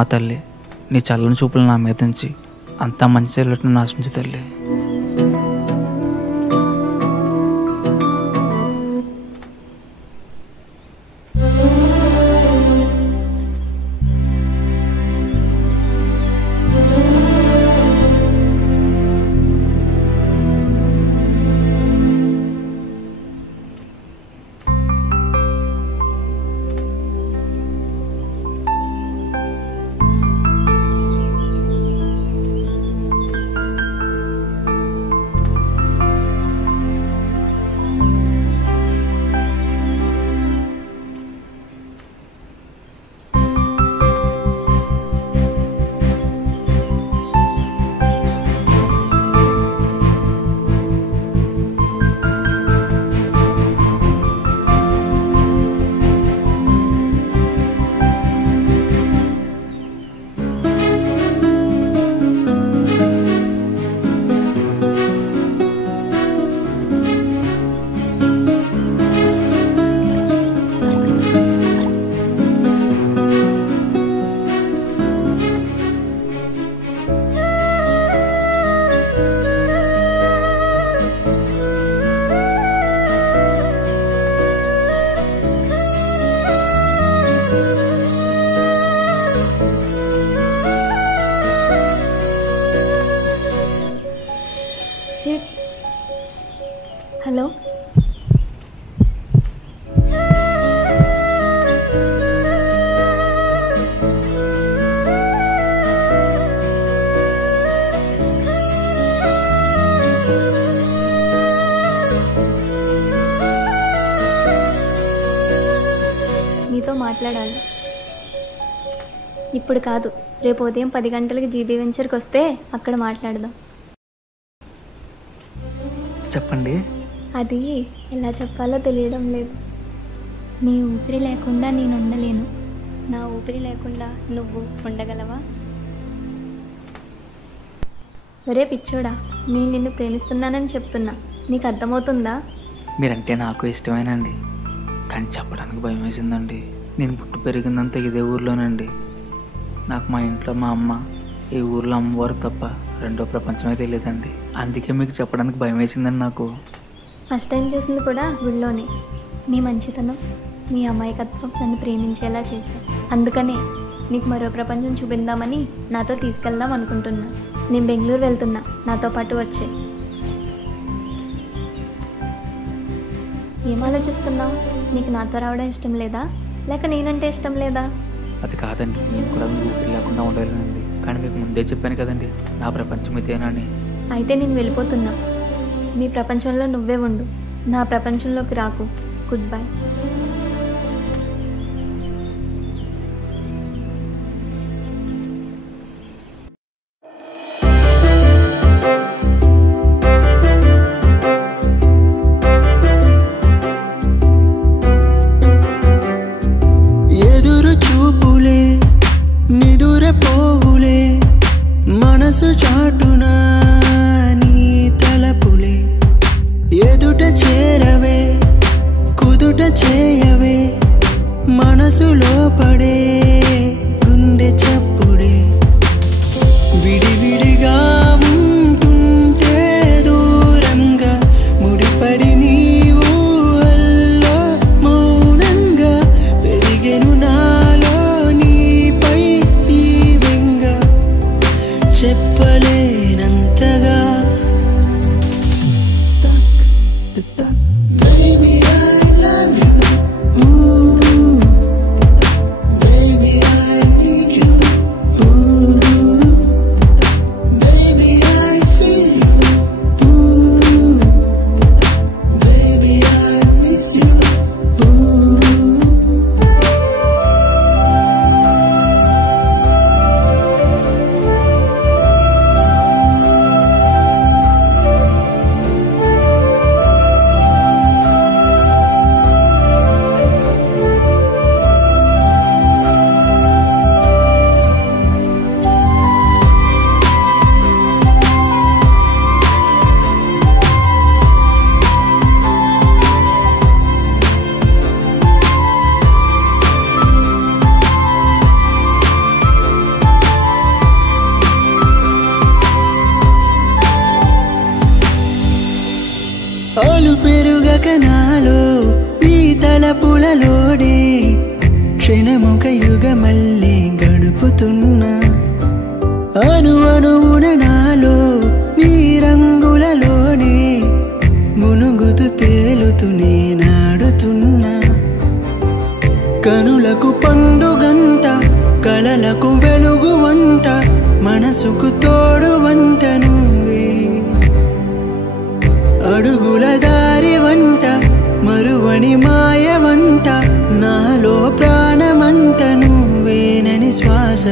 అమ్మ తల్లి, నీ చల్లని చూపులు నా మీద ఉంచి అంతా మంచి చెల్లెట్ను నాశించు తల్లి. హలో, నీతో మాట్లాడాలి. ఇప్పుడు కాదు, రేపు ఉదయం 10 గంటలకి జీబీ వెంచర్కి వస్తే అక్కడ మాట్లాడదాం. చెప్పండి. అది ఎలా చెప్పాలో తెలియడం లేదు. నీ ఊపిరి లేకుండా నేను ఉండలేను. నా ఊపిరి లేకుండా నువ్వు ఉండగలవా? ఒరే పిచ్చోడా, నేను నిన్ను ప్రేమిస్తున్నానని చెప్తున్నా, నీకు అర్థమవుతుందా? మీరంటే నాకు ఇష్టమేనండి, కానీ చెప్పడానికి భయం వేసిందండి. నేను పుట్టి పెరిగిందంతా ఇదే ఊర్లోనండి. నాకు మా ఇంట్లో మా అమ్మ, ఈ ఊర్లో అమ్మవారు తప్ప రెండో ప్రపంచమే తెలియదండి. అందుకే మీకు చెప్పడానికి భయం వేసిందండి నాకు. ఫస్ట్ టైం చూసింది కూడా గుడిలోనే. నీ మంచితనం, నీ అమాయకత్వం నన్ను ప్రేమించేలా చేశావు. అందుకనే నీకు మరో ప్రపంచం చూపిందామని నాతో తీసుకెళ్దాం అనుకుంటున్నా. నేను బెంగళూరు వెళ్తున్నా, నాతో పాటు వచ్చే. ఏం ఆలోచిస్తున్నావు? నీకు నాతో రావడం ఇష్టం లేదా, లేక నేనంటే ఇష్టం లేదా? అది కాదండి, నేను కూడా ఊపిరి లేకుండా ఉండలేనండి. కానీ మీకు ముందే చెప్పాను కదండి, నా ప్రపంచం ఇదేనని. అయితే నేను వెళ్ళిపోతున్నా. నీ ప్రపంచంలో నువ్వే ఉండు, నా ప్రపంచంలోకి రాకు. Good bye. ఎదురు చూపులే నిదుర పోవులే, మనసు చాటునా నీ తలపులే, ఎదుట చేరవే కుదుట చేయ కనులకు పండుగంట కలలకు వెలుగు వంట మనసుకు తోడు వంట నువ్వే అడుగుల దారి వంట మరువని మాయ వంట నాలో ప్రాణమంట నువ్వేనని శ్వాస